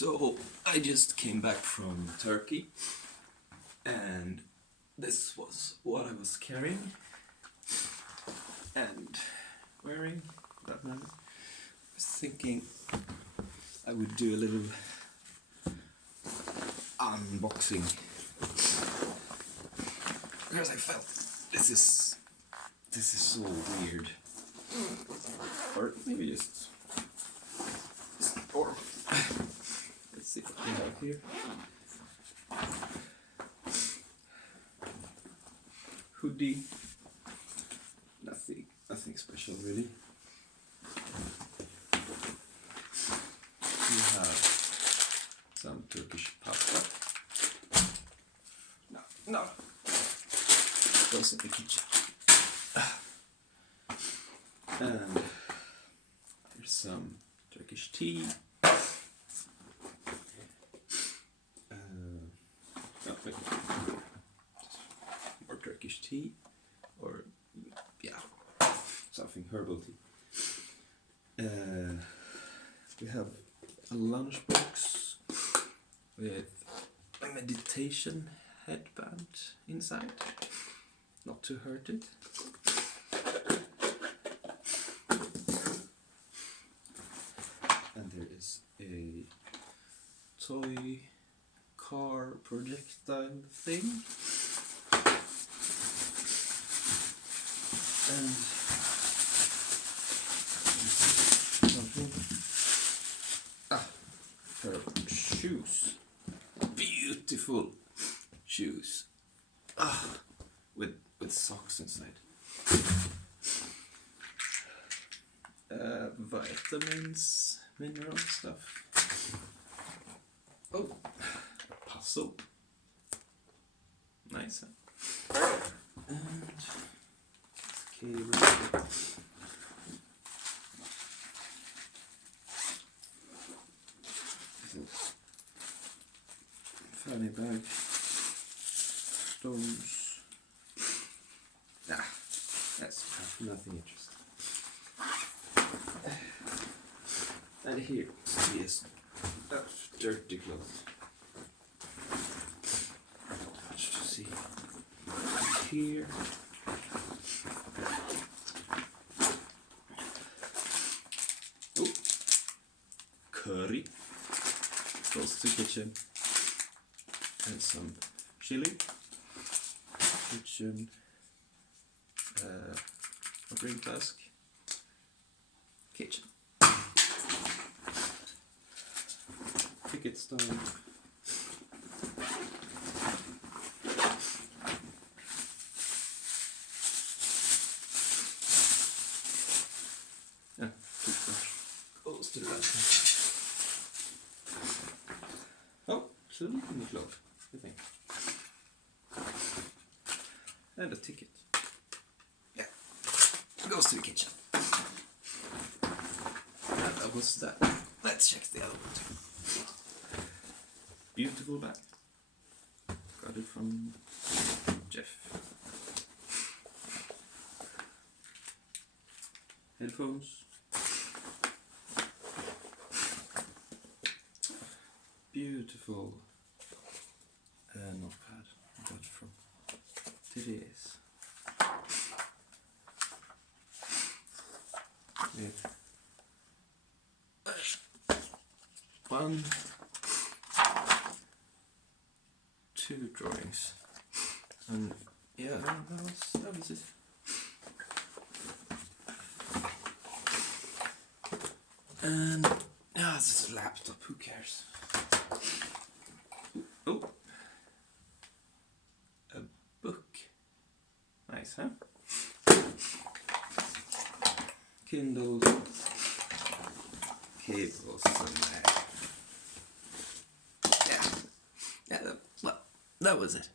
So I just came back from Turkey, and this was what I was carrying and wearing. That matter. I was thinking I would do a little unboxing because I felt this is so weird, or maybe just normal. Let's see what we have here. Hoodie. Nothing special really. We have some Turkish pasta. No. Goes in the kitchen. And here's some Turkish tea. Wait. More Turkish tea, or something herbal tea. We have a lunchbox with a meditation headband inside, not to hurt it. And there is a toy car projectile thing. And something. Pair of shoes. Beautiful shoes. With socks inside. Vitamins, mineral stuff. Oh, puzzle. Nice. And cable. Funny bag. Stones. That's nothing interesting. And here is dirty clothes. Much to see. Here. Oh, curry. Goes to the kitchen. And some chili. Kitchen. A drink flask. Kitchen. Ticket stone. Toothbrush. Goes to the bathroom. Oh, it's a leaking glove, I think. And a ticket. Yeah. Goes to the kitchen. And that was that. Let's check the other one too. Beautiful bag. Got it from Jeff. Headphones. Beautiful notepad I got from TVS. With 1, 2 drawings, and yeah, that was it. And this is a laptop. Who cares? Oh, a book. Nice, huh? Kindle, cables, and yeah. Well, that was it.